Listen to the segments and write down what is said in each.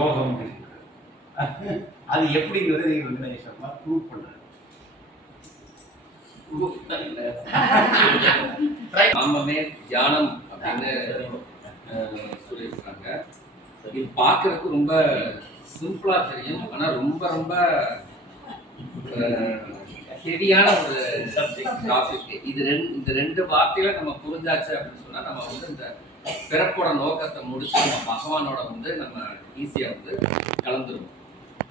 யோகம் அது எப்படிங்கிறது நீங்க வெங்கடேஸ்வரமா ப்ரூவ் பண்றாரு. நாமமே தியானம் அப்படின்னு சொல்லியிருக்காங்க இது பார்க்கறதுக்கு ரொம்ப சிம்பிளா தெரியும் ஆனா ரொம்ப ரொம்ப ஹெவியான ஒரு சப்ஜெக்ட் டாபிக் இது ரெண்டு இந்த ரெண்டு வார்த்தையில நம்ம புரிஞ்சாச்சு அப்படின்னு சொன்னா நம்ம வந்து இந்த பிறப்போட நோக்கத்தை முடிச்சு நம்ம பகவானோட வந்து நம்ம ஈஸியா வந்து கலந்துருவோம்.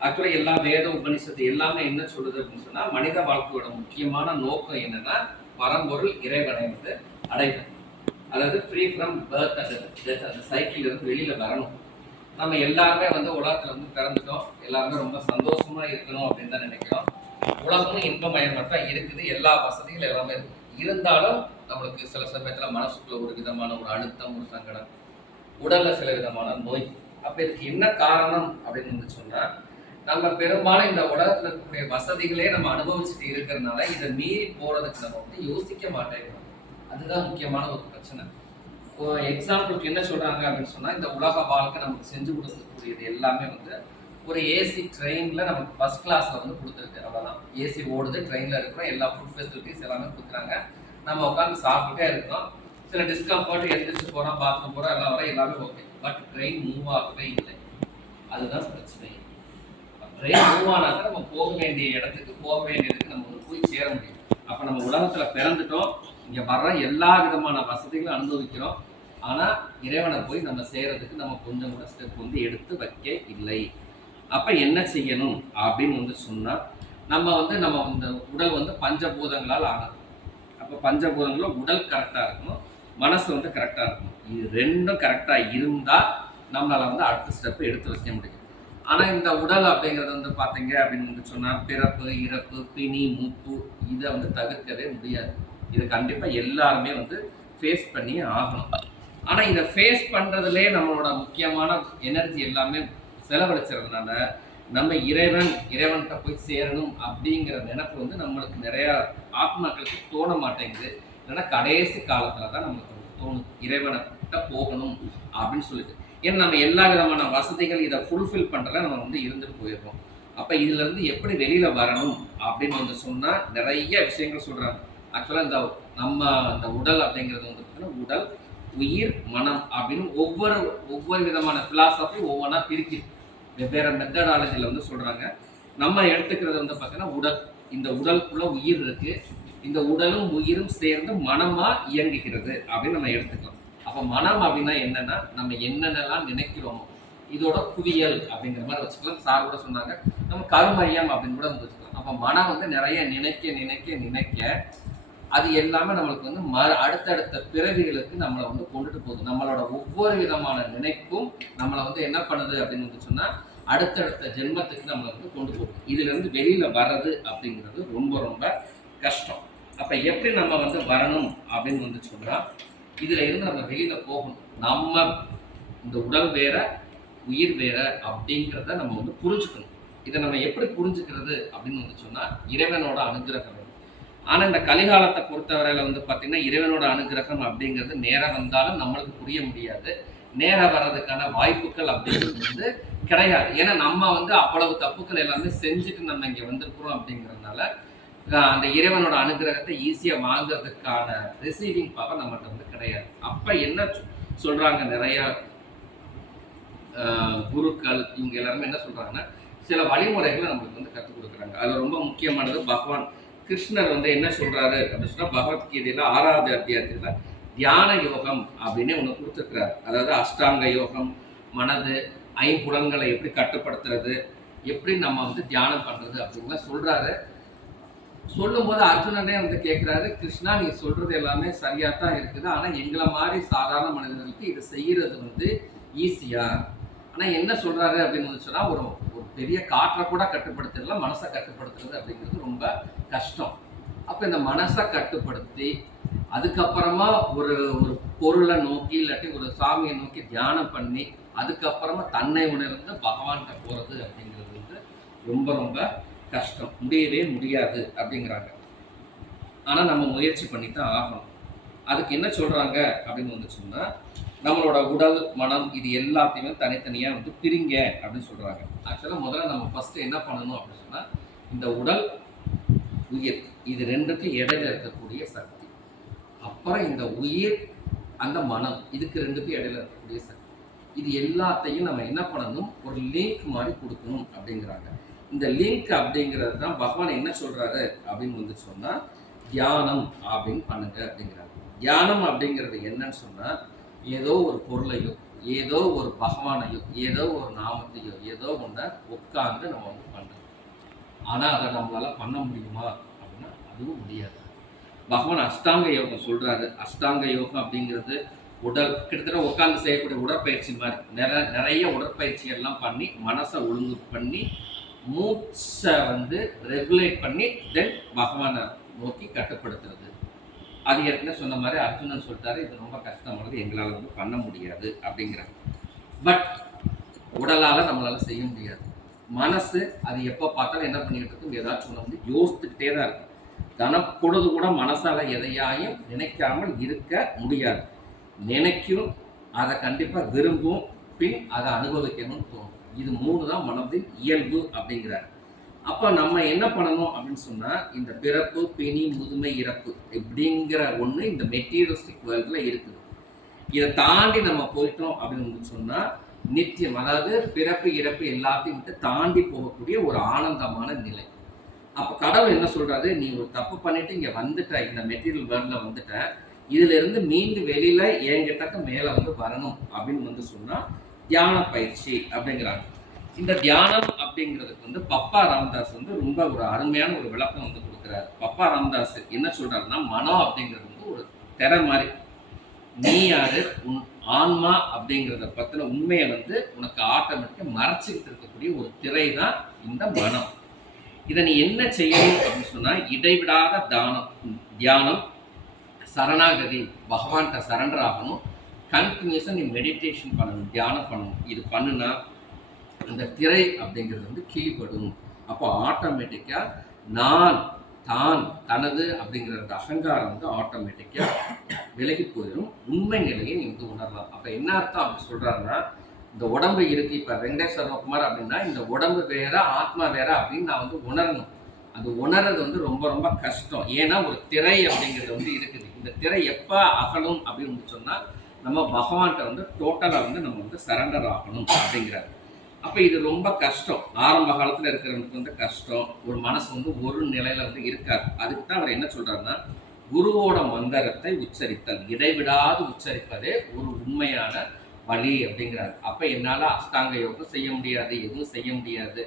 ஆக்சுவலி எல்லா வேத உபனிஷத்து எல்லாமே என்ன சொல்லுது அப்படின்னு சொன்னா மனித வாழ்க்கையோட முக்கியமான நோக்கம் என்னன்னா பரம்பொருள் இறைவனை வந்து அடைவது அதாவது free from birth and death அந்த சைக்கிள் இருந்து வெளியில வரணும். நம்ம எல்லாருமே வந்து உலகத்துல வந்து பிறந்துட்டோம். எல்லாருமே ரொம்ப சந்தோஷமா இருக்கணும் அப்படின்னு தான் நினைக்கிறோம். உலகமும் இன்பமயமாக தான் இருக்குது. எல்லா வசதிகளும் எல்லாமே இருக்கு. இருந்தாலும் நம்மளுக்கு சில சமயத்தில் மனசுக்குள்ள ஒரு விதமான ஒரு அழுத்தம் ஒரு சங்கடம் உடலில் சில விதமான நோய். அப்போ இதுக்கு என்ன காரணம் அப்படின்னு வந்து சொன்னால் நம்ம பெரும்பாலும் இந்த உலகத்தில் இருக்கக்கூடிய வசதிகளே நம்ம அனுபவிச்சுட்டு இருக்கிறதுனால இதை மீறி போகிறதுக்கு நம்ம வந்து யோசிக்க மாட்டேங்கிறோம் அதுதான் முக்கியமான ஒரு பிரச்சனை. எக்ஸாம்பிளுக்கு என்ன சொல்கிறாங்க அப்படின்னு சொன்னால் இந்த உலக வாழ்க்கை நமக்கு செஞ்சு கொடுக்கக்கூடியது எல்லாமே வந்து ஒரு ஏசி ட்ரெயினில் நமக்கு ஃபஸ்ட் கிளாஸில் வந்து கொடுத்துருக்கு. அவ்வளோதான் ஏசி ஓடுது ட்ரெயினில் இருக்கிறோம் எல்லா ஃபுட் ஃபெசிலிட்டிஸ் எல்லாமே கொடுக்குறாங்க. நம்ம உட்காந்து சாப்பிட்டுட்டே இருக்கிறோம் சில டிஸ்கம்ஃபர்ட் எழுந்திரிச்சு போகிறோம் பாத்ரூம் போகிறோம் எல்லாம் வர எல்லாமே ஓகே பட் ட்ரெயின் மூவ் ஆகவே இல்லை. அதுதான் பிரச்சனை. ட்ரெயின் மூவ் ஆனால் தான் நம்ம போக வேண்டிய இடத்துக்கு போக வேண்டியதுக்கு நம்ம போய் சேர முடியும். அப்போ நம்ம உலகத்தில் பிறந்துட்டோம். இங்கே வர்ற எல்லா விதமான வசதிகளும் அனுபவிக்கிறோம். ஆனால் இறைவனை போய் நம்ம செய்கிறதுக்கு நம்ம கொஞ்சம் கூட ஸ்டெப் வந்து எடுத்து வைக்க இல்லை. அப்போ என்ன செய்யணும் அப்படின்னு வந்து சொன்னால் நம்ம வந்து நம்ம இந்த உடல் வந்து பஞ்சபூதங்களால் ஆனது. அப்போ பஞ்சபூதங்களும் உடல் கரெக்டாக இருக்கணும் மனசு வந்து கரெக்டாக இருக்கணும். இது ரெண்டும் கரெக்டாக இருந்தால் நம்மளால் வந்து அடுத்த ஸ்டெப்பு எடுத்து வைக்க முடியும். ஆனால் இந்த உடல் அப்படிங்கிறது வந்து பார்த்தீங்க அப்படின்னு வந்து பிறப்பு இறப்பு பிணி மூப்பு இதை வந்து தவிர்க்கவே முடியாது. இது கண்டிப்பாக எல்லாருமே வந்து ஃபேஸ் பண்ணி ஆகணும். ஆனால் இதை ஃபேஸ் பண்ணுறதுலே நம்மளோட முக்கியமான எனர்ஜி எல்லாமே செலவழிச்சதுனால நம்ம இறைவன் இறைவன்கிட்ட போய் சேரணும் அப்படிங்கிற நினப்பு வந்து நம்மளுக்கு நிறையா ஆத்மாக்களுக்கு தோண மாட்டேங்குது. இல்லைன்னா கடைசி காலத்தில் தான் நம்மளுக்கு தோணும் இறைவனை கிட்ட போகணும் அப்படின்னு சொல்லிட்டு. ஏன்னா நம்ம எல்லா விதமான வசதிகள் இதை ஃபுல்ஃபில் பண்றதுல நம்ம வந்து இருந்துட்டு போயிடுறோம். அப்போ இதுலேருந்து எப்படி வெளியில் வரணும் அப்படின்னு வந்து சொன்னால் நிறைய விஷயங்கள் சொல்கிறாங்க ஆக்சுவலாக இந்த நம்ம இந்த உடல் அப்படிங்கிறது வந்து பார்த்தீங்கன்னா உடல் உயிர் மனம் அப்படின்னு ஒவ்வொரு ஒவ்வொரு விதமான ஃபிலாசபி ஒவ்வொன்றா பிரிக்குது. வெவ்வேறு மெத்தடாலஜியில் வந்து சொல்கிறாங்க நம்ம எடுத்துக்கிறது வந்து பார்த்தீங்கன்னா உடல். இந்த உடலுக்குள்ள உயிர் இருக்கு. இந்த உடலும் உயிரும் சேர்ந்து மனமா இயங்குகிறது அப்படின்னு நம்ம எடுத்துக்கலாம். அப்போ மனம் அப்படின்னா என்னன்னா நம்ம என்னென்னலாம் நினைக்கிறோமோ இதோட குவியல் அப்படிங்கிற மாதிரி வச்சுக்கலாம். சார் கூட சொன்னாங்க. நம்ம கருமையம் அப்படின்னு கூட வந்து வச்சுக்கலாம். அப்போ மனம் வந்து நிறைய நினைக்க நினைக்க நினைக்க அது எல்லாமே நம்மளுக்கு வந்து ம அடுத்தடுத்த பிறவிகளுக்கு நம்மளை வந்து கொண்டுட்டு போகுது. நம்மளோட ஒவ்வொரு விதமான நினைப்பும் நம்மளை வந்து என்ன பண்ணுது அப்படின்னு வந்து சொன்னால் அடுத்தடுத்த ஜென்மத்துக்கு நம்மளை வந்து கொண்டு போகுது. இதுலேருந்து வெளியில் வர்றது அப்படிங்கிறது ரொம்ப ரொம்ப கஷ்டம். அப்போ எப்படி நம்ம வந்து வரணும் அப்படின்னு வந்து சொன்னால் இதில் இருந்து நம்ம வெளியில் போகணும். நம்ம இந்த உடல் வேற உயிர் வேற அப்படிங்கிறத நம்ம வந்து புரிஞ்சுக்கணும். இதை நம்ம எப்படி புரிஞ்சுக்கிறது அப்படின்னு வந்து சொன்னால் இறைவனோட அனுகிரகம் ஆனால் ஆனா இந்த கலிகாலத்தை பொறுத்தவரையில வந்து பாத்தீங்கன்னா இறைவனோட அனுகிரகம் அப்படிங்கிறது நேரம் வந்தாலும் நம்மளுக்கு புரிய முடியாது. நேரம் வர்றதுக்கான வாய்ப்புகள் அப்படிங்கிறது வந்து கிடையாது. ஏன்னா நம்ம வந்து அவ்வளவு தப்புக்கள் எல்லாமே செஞ்சுட்டு நம்ம இங்க வந்திருக்கிறோம் அப்படிங்கிறதுனால அந்த இறைவனோட அனுகிரகத்தை ஈஸியா வாங்குறதுக்கான ரிசீவிங் பவர் நம்மகிட்ட வந்து கிடையாது. அப்ப என்ன சொல்கிறாங்க சொல்றாங்க நிறைய ஆஹ் குருக்கள் இவங்க எல்லாருமே என்ன சொல்றாங்கன்னா சில வழிமுறைகளை நம்மளுக்கு வந்து கற்றுக் கொடுக்குறாங்க. அதில் ரொம்ப முக்கியமானது பகவான் கிருஷ்ணர் வந்து என்ன சொல்றாரு அப்படின்னு சொன்னா பகவத்கீதையில ஆறாவது அத்தியாயத்துல தியான யோகம் அப்படின்னு ஒன்று கொடுத்துருக்கிறார். அதாவது அஷ்டாங்க யோகம் மனது ஐம்புலங்களை எப்படி கட்டுப்படுத்துறது எப்படி நம்ம வந்து தியானம் பண்றது அப்படின்லாம் சொல்றாரு. சொல்லும்போது அர்ஜுனனே வந்து கேட்குறாரு கிருஷ்ணா நீ சொல்றது எல்லாமே சரியாக தான் இருக்குது. ஆனா எங்களை மாதிரி சாதாரண மனிதர்களுக்கு இதை செய்யறது வந்து ஈஸியா ஆனா என்ன சொல்றாரு அப்படின்னு வந்து சொன்னா ஒரு பெரிய காற்றை கூட கட்டுப்படுத்துறதுல மனசை கட்டுப்படுத்துறது அப்படிங்கிறது ரொம்ப கஷ்டம். அப்போ இந்த மனசை கட்டுப்படுத்தி அதுக்கப்புறமா ஒரு ஒரு பொருளை நோக்கி இல்லாட்டி ஒரு சாமியை நோக்கி தியானம் பண்ணி அதுக்கப்புறமா தன்னை உணர்ந்து பகவான்கிட்ட போகிறது அப்படிங்கிறது வந்து ரொம்ப ரொம்ப கஷ்டம். முடியவே முடியாது அப்படிங்கிறாங்க. ஆனால் நம்ம முயற்சி பண்ணி தான் ஆகணும். அதுக்கு என்ன சொல்கிறாங்க அப்படின்னு வந்து சொன்னால் நம்மளோட உடல் மனம் இது எல்லாத்தையுமே தனித்தனியாக வந்து பிரிங்க அப்படின்னு சொல்கிறாங்க ஆக்சுவலாக முதல்ல நம்ம ஃபஸ்ட்டு என்ன பண்ணணும் அப்படின்னு சொன்னால் இந்த உடல் உயிர் இது ரெண்டுக்கும் இடையில இருக்கக்கூடிய சக்தி. அப்புறம் இந்த உயிர் அந்த மனம் இதுக்கு ரெண்டுக்கும் இடையில இருக்கக்கூடிய சக்தி. இது எல்லாத்தையும் நம்ம என்ன பண்ணணும்? ஒரு லிங்க் மாதிரி கொடுக்கணும் அப்படிங்கிறாங்க. இந்த லிங்க் அப்படிங்கிறது தான் பகவான் என்ன சொல்கிறாரு அப்படின்னு வந்து சொன்னால் தியானம் அப்படின்னு பண்ணுங்க அப்படிங்கிறாங்க. தியானம் அப்படிங்கிறது என்னன்னு சொன்னால் ஏதோ ஒரு பொருளையோ ஏதோ ஒரு பகவானையோ ஏதோ ஒரு நாமத்தையோ ஏதோ ஒன்றை உட்கார்ந்து நம்ம வந்து பண்ணுறோம் ஆனால் அதை நம்மளால் பண்ண முடியுமா அப்படின்னா அதுவும் முடியாது. பகவான் அஷ்டாங்க யோகம் சொல்கிறாரு அஷ்டாங்க யோகம் அப்படிங்கிறது உடல் கிட்டத்தட்ட உட்காந்து செய்யக்கூடிய உடற்பயிற்சி மாதிரி. நிறைய நிறைய உடற்பயிற்சி எல்லாம் பண்ணி மனசை ஒழுங்கு பண்ணி மூச்சை வந்து ரெகுலேட் பண்ணி தென் பகவானை நோக்கி கட்டுப்படுத்துறது. அது ஏற்கனவே சொன்ன மாதிரி அர்ஜுனன் சொல்லிட்டாரு இது ரொம்ப கஷ்டமானது எங்களால் வந்து பண்ண முடியாது அப்படிங்கிறாங்க பட் உடலால் நம்மளால் செய்ய முடியாது. மனசு அது எப்போ பார்த்தாலும் என்ன பண்ணிக்கிட்டு இருக்கும் ஏதாச்சும் ஒன்று வந்து யோசித்துக்கிட்டே தான் இருக்கும். கனப்பொழுது கூட மனசால் எதையாயும் நினைக்காமல் இருக்க முடியாது. நினைக்கும் அதை கண்டிப்பாக விரும்பும் பின் அதை அனுபவிக்கணும்னு தோணும். இது மூணு தான் மனதின் இயல்பு அப்படிங்கிறார். அப்போ நம்ம என்ன பண்ணணும் அப்படின்னு சொன்னால் இந்த பிறப்பு பிணி முதுமை இறப்பு இப்படிங்கிற ஒன்று இந்த மெட்டீரியலிஸ்டிக் வேர்ல்டில் இருக்குது. இதை தாண்டி நம்ம போயிட்டோம் அப்படின்னு சொன்னால் நித்தியம் அதாவது பிறப்பு இறப்பு எல்லாத்தையும் விட்டு தாண்டி போகக்கூடிய ஒரு ஆனந்தமான நிலை. அப்போ கடவுள் என்ன சொல்கிறாரு நீ ஒரு தப்பு பண்ணிட்டு இங்கே வந்துட்ட இந்த மெட்டீரியல் வேர்ல்டில் வந்துட்ட இதிலிருந்து மீண்டு வெளியில் என்கிட்டக்க மேலே வந்து வரணும் அப்படின்னு வந்து சொன்னால் தியான பயிற்சி அப்படிங்கிறாங்க. இந்த தியானம் அப்படிங்கிறதுக்கு வந்து பப்பா ராமதாஸ் வந்து ரொம்ப ஒரு அருமையான ஒரு விளக்கம் வந்து கொடுக்குறாரு. பப்பா ராமதாஸ் என்ன சொல்றாருன்னா மனம் அப்படிங்கிறது வந்து ஒரு திற மாதிரி. நீ யாரு? உன் ஆன்மா அப்படிங்கிறத பத்தின உண்மையை வந்து உனக்கு ஆட்டோமேட்டிக்காக மறைச்சிக்கிட்டு இருக்கக்கூடிய ஒரு திரை தான் இந்த மனம் இதை நீ என்ன செய்யணும் அப்படின்னு சொன்னா இடைவிடாத தானம் தியானம் சரணாகதி பகவான்கிட்ட சரண்டர் ஆகணும். கண்டினியூஸாக நீ மெடிடேஷன் பண்ணணும் தியானம் பண்ணணும். இது பண்ணுனா அந்த திரை அப்படிங்கிறது வந்து கீழ்படும். அப்போ ஆட்டோமேட்டிக்காக நான் தான் தனது அப்படிங்கிற அந்த அகங்காரம் வந்து ஆட்டோமேட்டிக்காக விலகி போயிடும். உண்மை நிலையை நீ வந்து உணரலாம். அப்போ என்ன அர்த்தம் அப்படி சொல்கிறாருன்னா இந்த உடம்பு இருக்கு இப்போ வெங்கடேஸ்வர குமார் அப்படின்னா இந்த உடம்பு வேற ஆத்மா வேற அப்படின்னு நான் வந்து உணரணும். அது உணர்றது வந்து ரொம்ப ரொம்ப கஷ்டம். ஏன்னா ஒரு திரை அப்படிங்கிறது வந்து இருக்குது. இந்த திரை எப்போ அகலும் அப்படின்னு சொன்னால் நம்ம பகவான்கிட்ட வந்து டோட்டலாக வந்து நம்ம வந்து சரண்டர் ஆகணும் அப்படிங்கிறாரு. அப்போ இது ரொம்ப கஷ்டம். ஆரம்ப காலத்தில் இருக்கிறவனுக்கு வந்து கஷ்டம். ஒரு மனசு வந்து ஒரு நிலையில வந்து இருக்காது. அதுக்கு தான் அவர் என்ன சொல்கிறாருன்னா குருவோட மந்திரத்தை உச்சரித்தல். இடைவிடாது உச்சரிப்பதே ஒரு உண்மையான வழி அப்படிங்கிறாரு. அப்போ என்னால் அஷ்டாங்க யோகம் செய்ய முடியாது எதுவும் செய்ய முடியாது.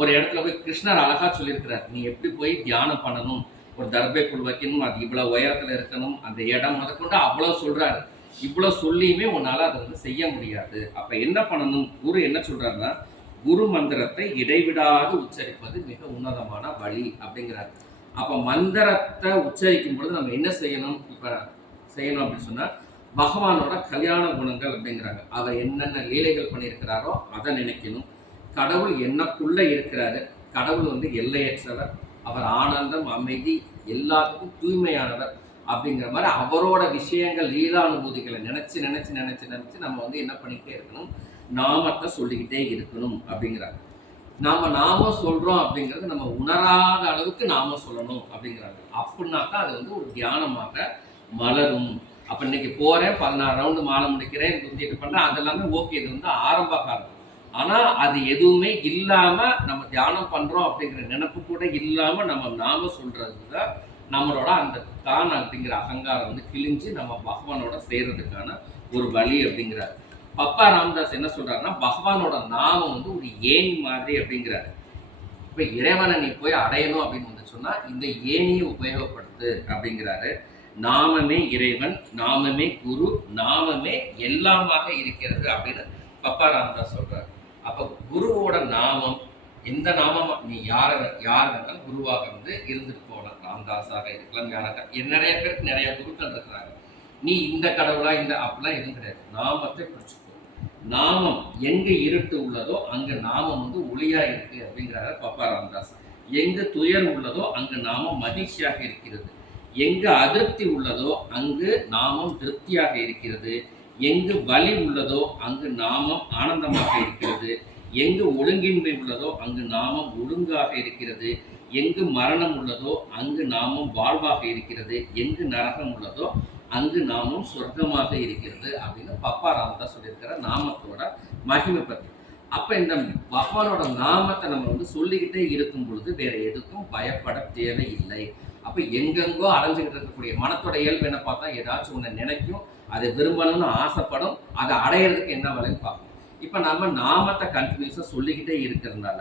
ஒரு இடத்துல போய் கிருஷ்ணர் அழகாக சொல்லியிருக்கிறார் நீ எப்படி போய் தியானம் பண்ணணும்? ஒரு தர்பை குழு வைக்கணும் அது இவ்வளோ உயரத்தில் இருக்கணும் அந்த இடம் முதற்கொண்டு அவ்வளோ சொல்கிறாரு இவ்வளவு சொல்லியுமே உன்னால அதை வந்து செய்ய முடியாது. அப்ப என்ன பண்ணணும்? குரு என்ன சொல்றாருன்னா குரு மந்திரத்தை இடைவிடாது உச்சரிப்பது மிக உன்னதமான வழி அப்படிங்கிறார். அப்ப மந்திரத்தை உச்சரிக்கும் பொழுது நம்ம என்ன செய்யணும்? இப்போ செய்யணும் அப்படின்னு சொன்னா பகவானோட கல்யாண குணங்கள் அப்படிங்கிறாங்க. அவர் என்னென்ன லீலைகள் பண்ணியிருக்கிறாரோ அதை நினைக்கணும். கடவுள் என்னக்குள்ள இருக்கிறாரு. கடவுள் வந்து எல்லையற்றவர். அவர் ஆனந்தம் அமைதி எல்லாத்துக்கும் தூய்மையானவர். அப்படிங்கிற மாதிரி அவரோட விஷயங்கள் லீலானுபூதிகளை நினச்சி நினச்சி நினச்சி நினச்சி நம்ம வந்து என்ன பண்ணிக்கிட்டே இருக்கணும்? நாமத்தை சொல்லிக்கிட்டே இருக்கணும் அப்படிங்கிறாங்க நாம நாம சொல்றோம் அப்படிங்கிறது நம்ம உணராத அளவுக்கு நாம சொல்லணும் அப்படிங்கிறாங்க அப்படின்னாக்கா அது வந்து ஒரு தியானமாக மலரும். அப்போ இன்னைக்கு போகிறேன் பதினாறு ரவுண்டு மாலை முடிக்கிறேன் குந்திட்டு பண்ணுறேன் அதெல்லாமே ஓகே இது வந்து ஆரம்ப காலம். ஆனால் அது எதுவுமே இல்லாமல் நம்ம தியானம் பண்ணுறோம் அப்படிங்கிற நினப்பு கூட இல்லாமல் நம்ம நாம சொல்றது தான் நம்மளோட அந்த தான் அப்படிங்கிற அகங்காரம் வந்து கிழிஞ்சு நம்ம பகவானோட சேர்றதுக்கான ஒரு வழி அப்படிங்கிறார். பப்பா ராமதாஸ் என்ன சொல்றாருன்னா பகவானோட நாமம் வந்து ஒரு ஏணி மாதிரி அப்படிங்கிறாரு. இப்போ இறைவனை நீ போய் அடையணும் அப்படின்னு வந்து சொன்னால் இந்த ஏணியை உபயோகப்படுத்து அப்படிங்கிறாரு. நாமமே இறைவன் நாமமே குரு நாமமே எல்லாமாக இருக்கிறது அப்படின்னு பப்பா ராமதாஸ் சொல்றாரு. அப்போ குருவோட நாமம் எந்த நாமம் நீ யார யார் வேணாலும் குருவாக வந்து இருந்துட்டு ராமதாஸாக இருக்கலாம் யாராக நிறைய பேருக்கு நிறைய குருக்கள் இருக்கிறாங்க. நீ இந்த கடவுளா இந்த அப்படிலாம் எதுவும் கிடையாது. நாமத்தை பிடிச்சிக்கோ. நாமம் எங்க இருட்டு உள்ளதோ அங்க நாமம் வந்து ஒளியா இருக்கு அப்படிங்கிறாரு பாப்பா ராமதாஸ். எங்கு துயர் உள்ளதோ அங்கு நாமம் மகிழ்ச்சியாக இருக்கிறது. எங்கு அதிருப்தி உள்ளதோ அங்கு நாமம் திருப்தியாக இருக்கிறது. எங்கு வலி உள்ளதோ அங்கு நாமம் ஆனந்தமாக இருக்கிறது. எங்கு ஒழுங்கின்மை உள்ளதோ அங்கு நாமம் ஒழுங்காக இருக்கிறது. எங்கு மரணம் உள்ளதோ அங்கு நாமும் வாழ்வாக இருக்கிறது. எங்கு நரகம் உள்ளதோ அங்கு நாமும் சொர்க்கமாக இருக்கிறது அப்படின்னு பப்பா ராமதாஸ் சொல்லியிருக்கிற நாமத்தோட மகிமை பற்றி அப்போ இந்த பகவானோட நாமத்தை நம்ம வந்து சொல்லிக்கிட்டே இருக்கும் பொழுது வேற எதுக்கும் பயப்பட தேவையில்லை. அப்போ எங்கெங்கோ அடைஞ்சுக்கிட்டு இருக்கக்கூடிய மனத்தோட இயல்பு என்ன பார்த்தா ஏதாச்சும் ஒன்று நினைக்கும் அதை விரும்பணும்னு ஆசைப்படும் அதை அடையிறதுக்கு என்ன வேலைன்னு பார்ப்போம். இப்போ நம்ம நாமத்தை கண்டினியூஸாக சொல்லிக்கிட்டே இருக்கிறதுனால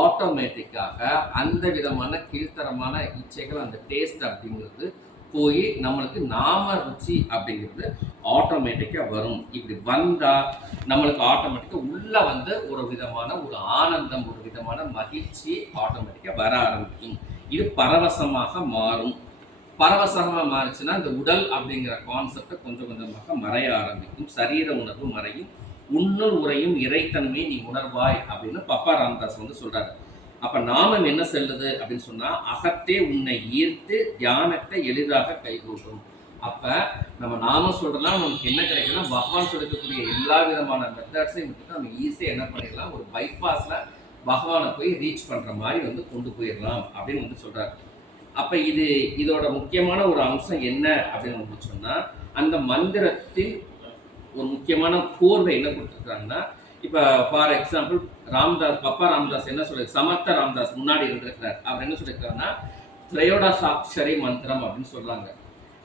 ஆட்டோமேட்டிக்காக அந்த விதமான கீழ்த்தரமான இச்சைகள் அந்த டேஸ்ட் அப்படிங்கிறது போய் நம்மளுக்கு நாம ருச்சி அப்படிங்கிறது ஆட்டோமேட்டிக்காக வரும். இப்படி வந்தால் நம்மளுக்கு ஆட்டோமேட்டிக்காக உள்ளே வந்து ஒரு விதமான ஒரு ஆனந்தம் ஒரு விதமான மகிழ்ச்சி ஆட்டோமேட்டிக்காக வர ஆரம்பிக்கும். இது பரவசமாக மாறும். பரவசமாக மாறுச்சுன்னா இந்த உடல் அப்படிங்கிற கான்செப்டை கொஞ்சம் கொஞ்சமாக மறைய ஆரம்பிக்கும். சரீர உணர்வு மறையும். உன்னுள் உரையும் இறைத்தன்மை நீ உணர்வாய் அப்படின்னு பப்பா ராமதாஸ் வந்து சொல்றாரு. அப்ப நாமம் என்ன செல்லுது அப்படின்னு சொன்னா அகத்தே உன்னை ஈர்த்து தியானத்தை எளிதாக கைகூட்டும் அப்ப நம்ம நாம சொல்றதுலாம் நமக்கு என்ன கிடைக்கும்னா பகவான் சொல்லக்கூடிய எல்லா விதமான மெத்தட்ஸையும் விட்டுட்டு நம்ம ஈஸியாக என்ன பண்ணிடலாம் ஒரு பைபாஸ்ல பகவானை போய் ரீச் பண்ற மாதிரி வந்து கொண்டு போயிடலாம் அப்படின்னு வந்து சொல்றாரு. அப்ப இது இதோட முக்கியமான ஒரு அம்சம் என்ன அப்படின்னு வந்து சொன்னா அந்த மந்திரத்தில் ஒரு முக்கியமான கோர்வை என்ன கொடுத்துருக்காங்கன்னா இப்போ ஃபார் எக்ஸாம்பிள் ராம்தாஸ் பப்பா ராம்தாஸ் என்ன சொல்லு சமர்த்த ராம்தாஸ் முன்னாடி இருந்திருக்கிறார். அவர் என்ன சொல்லியிருக்காருன்னா திரையோட சாட்சரி மந்திரம் அப்படின்னு சொல்றாங்க.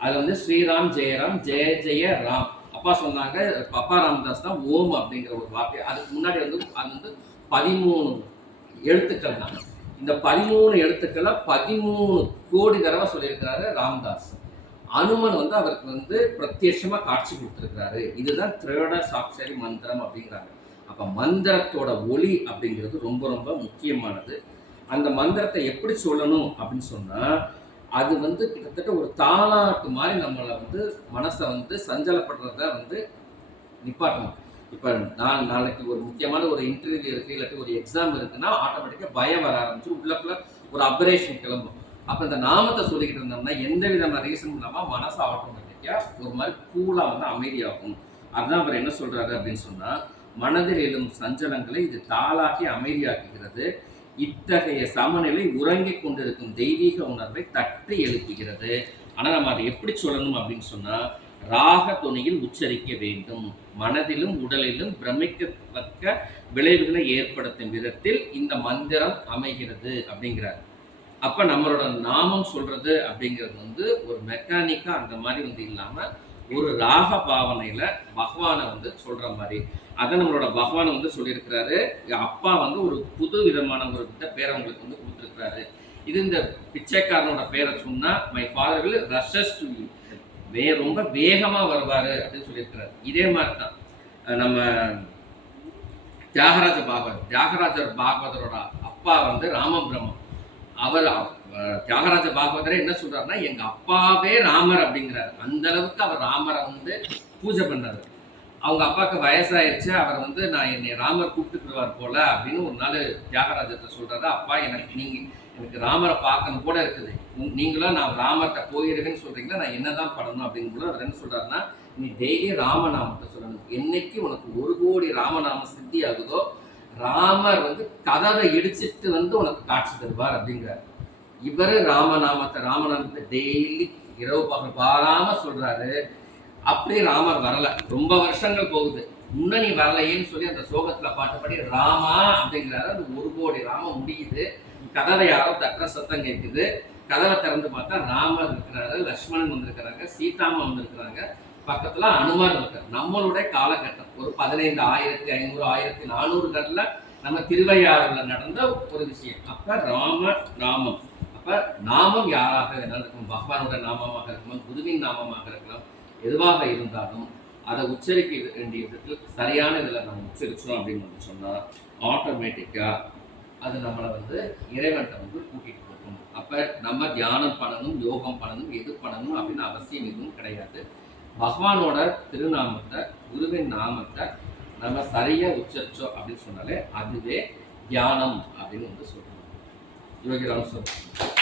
அதில் வந்து ஸ்ரீராம் ஜெயராம் ஜெய ஜெய ராம். அப்பா சொன்னாங்க பப்பா ராமதாஸ் தான் ஓம் அப்படிங்கிற ஒரு வார்த்தை. அதுக்கு முன்னாடி வந்து அது வந்து பதிமூணு எழுத்துக்கள் தான் இந்த பதிமூணு எழுத்துக்களை பதிமூணு கோடி தடவை சொல்லியிருக்கிறாரு ராம்தாஸ். அனுமன் வந்து அவருக்கு வந்து பிரத்யட்சமாக காட்சி கொடுத்துருக்கிறாரு. இதுதான் திரையோட சாட்சரி மந்திரம் அப்படிங்கிறாங்க. அப்போ மந்திரத்தோட ஒளி அப்படிங்கிறது ரொம்ப ரொம்ப முக்கியமானது. அந்த மந்திரத்தை எப்படி சொல்லணும் அப்படின்னு சொன்னால் அது வந்து கிட்டத்தட்ட ஒரு தாளாட்டு மாதிரி நம்மளை வந்து மனசை வந்து சஞ்சலப்படுறத வந்து நிப்பாட்டணும் இப்போ நான் நாளைக்கு ஒரு முக்கியமான ஒரு இன்டர்வியூ இருக்குது இல்லாட்டி ஒரு எக்ஸாம் இருக்குன்னா ஆட்டோமேட்டிக்காக பயம் வர ஆரம்பிச்சு உள்ளக்குள்ள ஒரு அபரேஷன் கிளம்பும். அப்போ இந்த நாமத்தை சொல்லிக்கிட்டு இருந்தோம்னா எந்த விதமான ரீசன் இல்லாமல் மனசு ஆட்டோமேட்டிக்காக ஒரு மாதிரி கூலாக வந்து அமைதியாகும். அதுதான் அவர் என்ன சொல்கிறாரு அப்படின்னு சொன்னால் மனதில் எழும் சஞ்சலங்களை இது தாளாக்கி அமைதியாக்குகிறது. இத்தகைய சமநிலை உறங்கிக் கொண்டிருக்கும் தெய்வீக உணர்வை தட்டி எழுப்புகிறது. ஆனால் நம்ம அதை எப்படி சொல்லணும் அப்படின்னு சொன்னால் ராக துணியில் உச்சரிக்க வேண்டும். மனதிலும் உடலிலும் பிரமிக்கத்தக்க விளைவுகளை ஏற்படுத்தும் விதத்தில் இந்த மந்திரம் அமைகிறது அப்படிங்கிறார். அப்போ நம்மளோட நாமம் சொல்கிறது அப்படிங்கிறது வந்து ஒரு மெக்கானிக்காக அந்த மாதிரி வந்து இல்லாமல் ஒரு ராக பாவனையில் பகவானை வந்து சொல்கிற மாதிரி. அதை நம்மளோட பகவான் வந்து சொல்லியிருக்கிறாரு. அப்பா வந்து ஒரு புது விதமான ஒரு வித பேரை உங்களுக்கு வந்து கொடுத்துருக்கிறாரு. இது இந்த பிச்சைக்காரனோட பேரை சொன்னால் my father will rushes to you way ரொம்ப வேகமாக வருவார் அப்படின்னு சொல்லியிருக்கிறாரு. இதே மாதிரி தான் நம்ம தியாகராஜ பாகவத் தியாகராஜர் பாகவதரோட அப்பா வந்து ராமபிரமம் அவர் தியாகராஜ பாகவதரே என்ன சொல்றாருன்னா எங்க அப்பாவே ராமர் அப்படிங்கிறாரு. அந்த அளவுக்கு அவர் ராமரை வந்து பூஜை பண்ணாரு அவங்க அப்பாவுக்கு வயசாயிருச்சு அவர் வந்து நான் என்னை ராமர் கூப்பிட்டுக்குருவார் போல அப்படின்னு ஒரு நாள் தியாகராஜத்தை சொல்றாரு அப்பா எனக்கு நீங்க எனக்கு ராமரை பார்க்கணும் கூட இருக்குது. நீங்களும் நான் ராமர்கிட்ட போயிருக்கேன்னு சொல்றீங்களா? நான் என்னதான் பண்ணணும்? அப்படின்னு கூட அவர் என்ன சொல்றாருன்னா நீ டெய்லி ராமநாமத்தை சொல்லணும். என்னைக்கு உனக்கு ஒரு கோடி ராமநாம சித்தி ஆகுதோ ராமர் வந்து கதவை இடிச்சிட்டு வந்து உனக்கு காட்சி தருவார் அப்படிங்கிறார். இவரு ராமநாமத்தை ராமநாமத்தை டெய்லி இரவு பகல் பாராம சொல்றாரு. அப்படியே ராமர் வரல. ரொம்ப வருஷங்கள் போகுது. முன்னணி வரலையேன்னு சொல்லி அந்த சோகத்துல பாட்டுப்படி ராமா அப்படிங்கிறாரு. அந்த ஒரு கோடி ராமம் முடியுது. கதவை யாரோ தட்டுற சத்தம் கேட்குது. கதவை திறந்து பார்த்தா ராமர் இருக்கிறாரு லக்ஷ்மணன் வந்திருக்கிறாங்க சீதாமா வந்திருக்கிறாங்க. பக்கத்துல அனுமார் இருக்கார். நம்மளுடைய காலகட்டம். ஒரு பதினைந்து ஆயிரத்தி ஐநூறு ஆயிரத்தி நானூறுகள்ல நம்ம திருவையாறுல நடந்த ஒரு விஷயம். அப்ப ராம நாமம். அப்ப நாமம் யாராக வேணாலும் இருக்கும் பகவானோட நாமமாக இருக்கலாம் குருவின் நாமமாக இருக்கலாம் எதுவாக இருந்தாலும் அதை உச்சரிக்க வேண்டிய விதத்தில் சரியான இதில் நம்ம உச்சரிச்சோம் அப்படின்னு வந்து சொன்னால் ஆட்டோமேட்டிக்காக அது நம்மளை வந்து இறைவன்கிட்ட வந்து கூட்டிகிட்டு போகும். அப்போ நம்ம தியானம் பண்ணணும் யோகம் பண்ணணும் எது பண்ணணும் அப்படின்னு அவசியம் எதுவும் கிடையாது. பகவானோட திருநாமத்தை குருவின் நாமத்தை நம்ம சரியா உச்சரிச்சோம் அப்படின்னு சொன்னாலே அதுவே தியானம் அப்படின்னு வந்து சொல்றோம் யோகிராம் சொல்றோம்